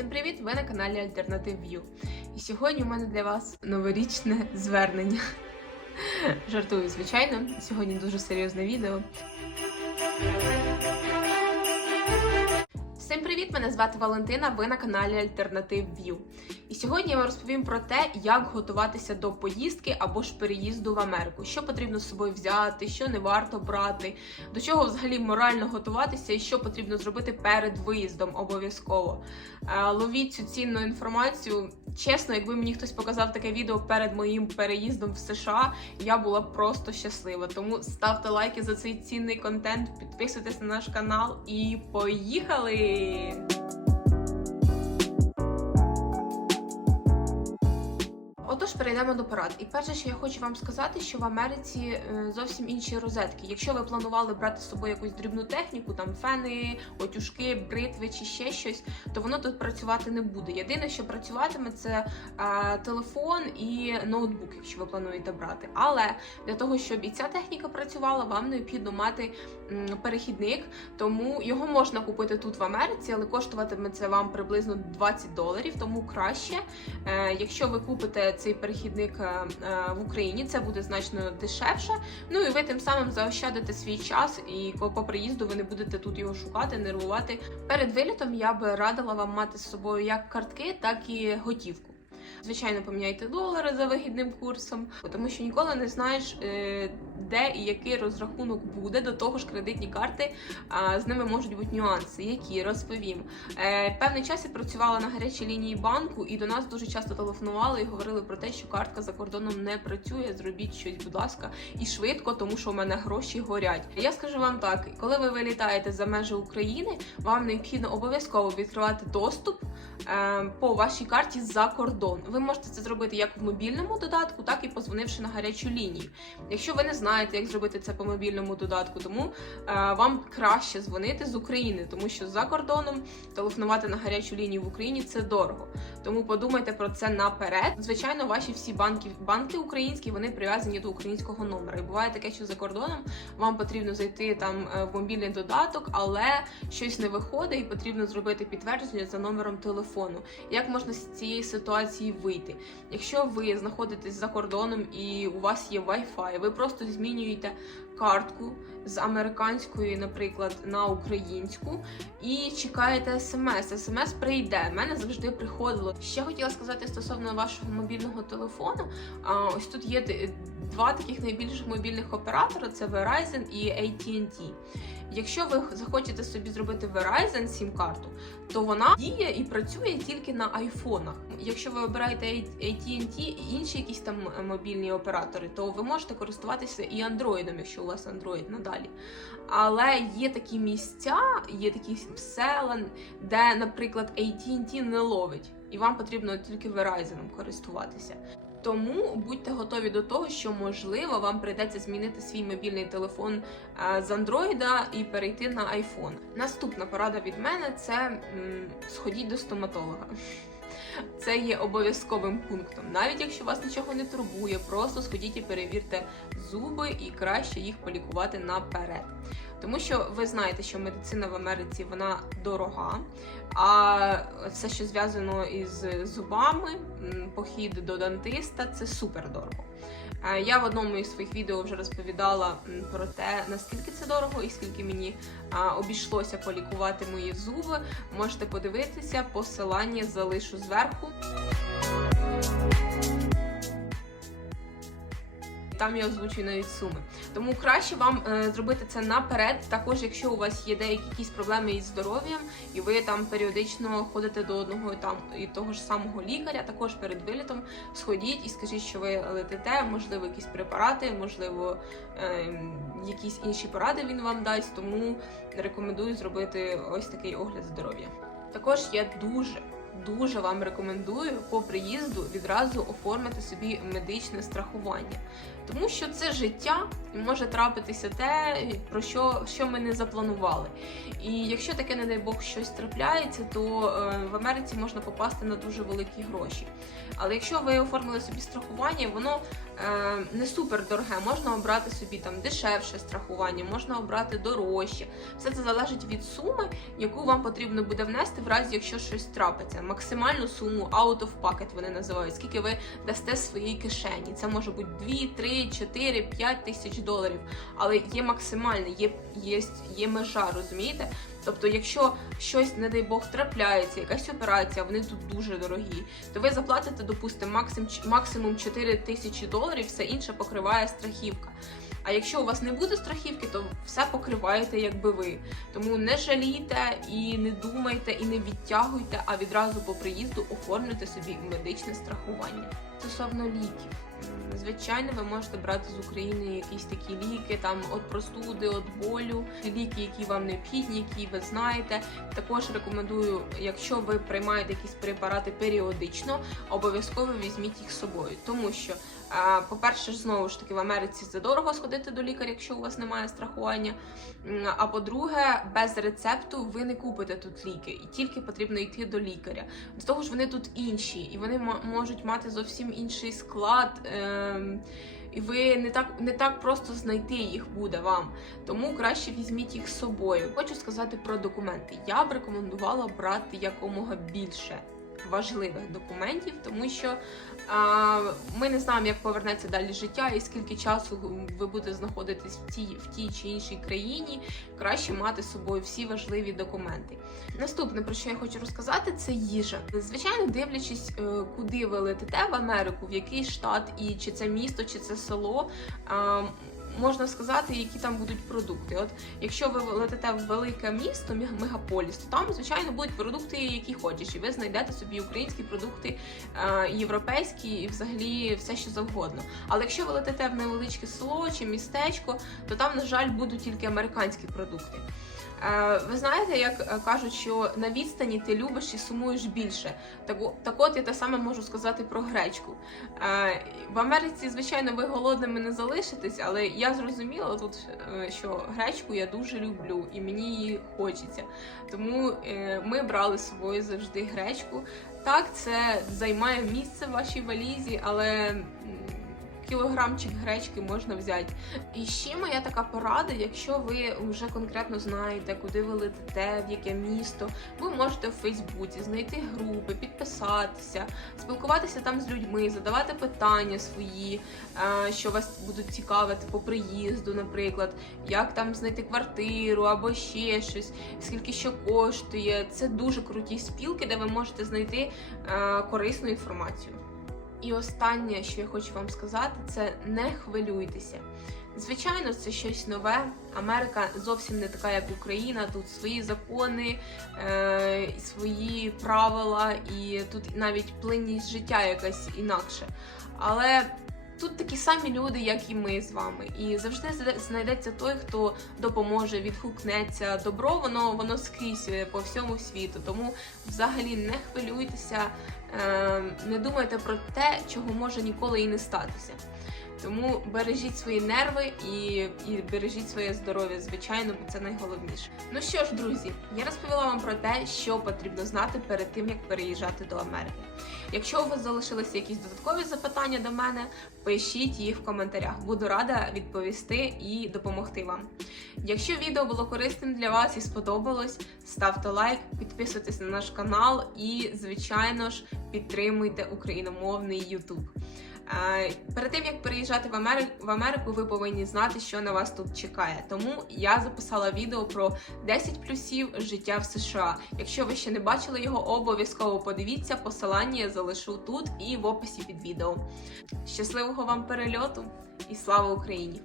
Всім привіт! Ви на каналі Альтернатив View. І сьогодні у мене для вас новорічне звернення. Жартую, звичайно. Сьогодні дуже серйозне відео. Всім привіт! Мене звати Валентина. Ви на каналі Альтернатив View. І сьогодні я вам розповім про те, як готуватися до поїздки або ж переїзду в Америку, що потрібно з собою взяти, що не варто брати, до чого взагалі морально готуватися і що потрібно зробити перед виїздом обов'язково. Е, Ловіть цю цінну інформацію. Чесно, якби мені хтось показав таке відео перед моїм переїздом в США, я була просто щаслива. Тому ставте лайки за цей цінний контент, підписуйтесь на наш канал і поїхали! Перейдемо до порад. І перше, що я хочу вам сказати, що в Америці е, зовсім інші розетки. Якщо ви планували брати з собою якусь дрібну техніку, там фени, отюжки, бритви чи ще щось, то воно тут працювати не буде. Єдине, що працюватиме, це е, телефон і ноутбук, якщо ви плануєте брати. Але для того, щоб і ця техніка працювала, вам необхідно мати м, перехідник, тому його можна купити тут в Америці, але коштуватиме це вам приблизно 20 доларів. Тому краще, е, якщо ви купите цей перехідник е, е, в Україні, це буде значно дешевше. Ну і ви тим самим заощадите свій час, і по приїзду ви не будете тут його шукати, нервувати. Перед вилітом я би радила вам мати з собою як картки, так і готівку. Звичайно, поміняйте долари за вигідним курсом, тому що ніколи не знаєш, е, де і який розрахунок буде. До того ж, кредитні карти з ними можуть бути нюанси, які розповім. Е, Певний час я працювала на гарячій лінії банку, і до нас дуже часто телефонували і говорили про те, що картка за кордоном не працює. Зробіть щось, будь ласка, і швидко, тому що у мене гроші горять. Я скажу вам так: коли ви вилітаєте за межі України, вам необхідно обов'язково відкривати доступ е, по вашій карті за кордон. Ви можете це зробити як в мобільному додатку, так і позвонивши на гарячу лінію. Якщо ви не знаєте, як зробити це по мобільному додатку, тому е, вам краще дзвонити з України, тому що за кордоном телефонувати на гарячу лінію в Україні це дорого. Тому подумайте про це наперед. Звичайно, ваші всі банки, банки українські вони прив'язані до українського номера. І буває таке, що за кордоном вам потрібно зайти там е, в мобільний додаток, але щось не виходить, і потрібно зробити підтвердження за номером телефону. Як можна з цієї ситуації вийти? Якщо ви знаходитесь за кордоном і у вас є Wi-Fi, ви просто змінюєте картку з американської, наприклад, на українську, і чекаєте смс. Смс прийде. Мене завжди приходило. Ще хотіла сказати стосовно вашого мобільного телефону. Ось тут є два таких найбільших мобільних оператора: це Verizon і AT&T. Якщо ви захочете собі зробити Verizon сім-карту, то вона діє і працює тільки на айфонах. Якщо ви обираєте AT&T і інші якісь там мобільні оператори, то ви можете користуватися і Android, якщо у вас Android надалі. Але є такі місця, є такі села, де, наприклад, AT&T не ловить, і вам потрібно тільки Verizon користуватися. Тому будьте готові до того, що можливо вам прийдеться змінити свій мобільний телефон е, з Андроїда і перейти на iPhone. Наступна порада від мене це м, сходіть до стоматолога. Це є обов'язковим пунктом. Навіть якщо вас нічого не турбує, просто сходіть і перевірте зуби і краще їх полікувати наперед. Тому що ви знаєте, що медицина в Америці вона дорога, а все, що зв'язано із зубами, похід до дантиста, це супер дорого. Е, Я в одному із своїх відео вже розповідала про те, наскільки це дорого і скільки мені обійшлося полікувати мої зуби. Можете подивитися, посилання залишу зверху. Там я озвучую навіть суми. Тому краще вам е, зробити це наперед. Також, якщо у вас є деякі якісь проблеми із здоров'ям, і ви там періодично ходите до одного там і того ж самого лікаря, також перед вилітом сходіть і скажіть, що ви летите, можливо, якісь препарати, можливо, е, якісь інші поради він вам дасть. Тому рекомендую зробити ось такий огляд здоров'я. Також я дуже дуже вам рекомендую по приїзду відразу оформити собі медичне страхування. Тому що це життя і може трапитися те, про що, що ми не запланували. І якщо таке, не дай Бог, щось трапляється, то е, в Америці можна попасти на дуже великі гроші. Але якщо ви оформили собі страхування, воно е, не супер дороге. Можна обрати собі там дешевше страхування, можна обрати дорожче. Все це залежить від суми, яку вам потрібно буде внести в разі, якщо щось трапиться. Максимальну суму out of pocket вони називають, скільки ви дасте з своєї кишені. Це може бути 2, 3, 4, 5 тисяч доларів. Але є максимальне, є, є, є межа, розумієте? Тобто, якщо щось, не дай Бог, трапляється, якась операція, вони тут дуже дорогі, то ви заплатите, допустимо, максимум 4 тисячі доларів, все інше покриває страхівка. А якщо у вас не буде страхівки, то все покриваєте, якби ви. Тому не жалійте і не думайте, і не відтягуйте, а відразу по приїзду оформлюйте собі медичне страхування. Стосовно ліків. Звичайно, ви можете брати з України якісь такі ліки, там від простуди, від болю, ліки, які вам необхідні, які ви знаєте. Також рекомендую, якщо ви приймаєте якісь препарати періодично, обов'язково візьміть їх з собою, тому що, по-перше, знову ж таки, в Америці задорого сходити до лікаря, якщо у вас немає страхування. А по-друге, без рецепту ви не купите тут ліки, і тільки потрібно йти до лікаря. До того ж, вони тут інші, і вони можуть мати зовсім інший склад. Ем, і ви не так не так просто знайти їх буде вам. Тому краще візьміть їх з собою. Хочу сказати про документи. Я б рекомендувала брати якомога більше важливих документів, тому що а, ми не знаємо, як повернеться далі життя і скільки часу ви будете знаходитись в тій в тій чи іншій країні. Краще мати з собою всі важливі документи. Наступне, про що я хочу розказати, це їжа. Звичайно, дивлячись, е, куди ви летите в Америку, в який штат, і чи це місто, чи це село. а, Можна сказати, які там будуть продукти. От якщо ви летите в велике місто, мегаполіс, то там звичайно будуть продукти, які хочеш, і ви знайдете собі українські продукти, е, європейські і взагалі все, що завгодно. Але якщо ви летите в невеличке село чи містечко, то там, на жаль, будуть тільки американські продукти. Е, Ви знаєте, як е, кажуть, що на відстані ти любиш і сумуєш більше. Так, от я те саме можу сказати про гречку. Е, В Америці, звичайно, ви голодними не залишитесь, але я зрозуміла тут, що гречку я дуже люблю і мені її хочеться. Тому ми брали з собою завжди гречку. Так, це займає місце в вашій валізі, але. Кілограмчик гречки можна взяти. І ще моя така порада, якщо ви вже конкретно знаєте, куди ви летите, в яке місто, ви можете в Фейсбуці знайти групи, підписатися, спілкуватися там з людьми, задавати питання свої, е, що вас будуть цікавити по приїзду, наприклад, як там знайти квартиру або ще щось, скільки що коштує. Це дуже круті спілки, де ви можете знайти е, корисну інформацію. І останнє, що я хочу вам сказати, це не хвилюйтеся. Звичайно, це щось нове. Америка зовсім не така, як Україна. Тут свої закони, е, свої правила, і тут навіть плинність життя якась інакше. Але тут такі самі люди, як і ми з вами. І завжди знайдеться той, хто допоможе, відгукнеться. Добро воно воно скрізь е, по всьому світу. Тому взагалі не хвилюйтеся, е, не думайте про те, чого може ніколи і не статися. Тому бережіть свої нерви і, і бережіть своє здоров'я, звичайно, бо це найголовніше. Ну що ж, друзі, я розповіла вам про те, що потрібно знати перед тим, як переїжджати до Америки. Якщо у вас залишилися якісь додаткові запитання до мене, пишіть їх в коментарях. Буду рада відповісти і допомогти вам. Якщо відео було корисним для вас і сподобалось, ставте лайк, підписуйтесь на наш канал і, звичайно ж, підтримуйте україномовний YouTube. Перед тим як переїжджати в Америку, в Америку, ви повинні знати, що на вас тут чекає. Тому я записала відео про 10 плюсів життя в США. Якщо ви ще не бачили його, обов'язково подивіться. Посилання я залишу тут і в описі під відео. Щасливого вам перельоту і слава Україні!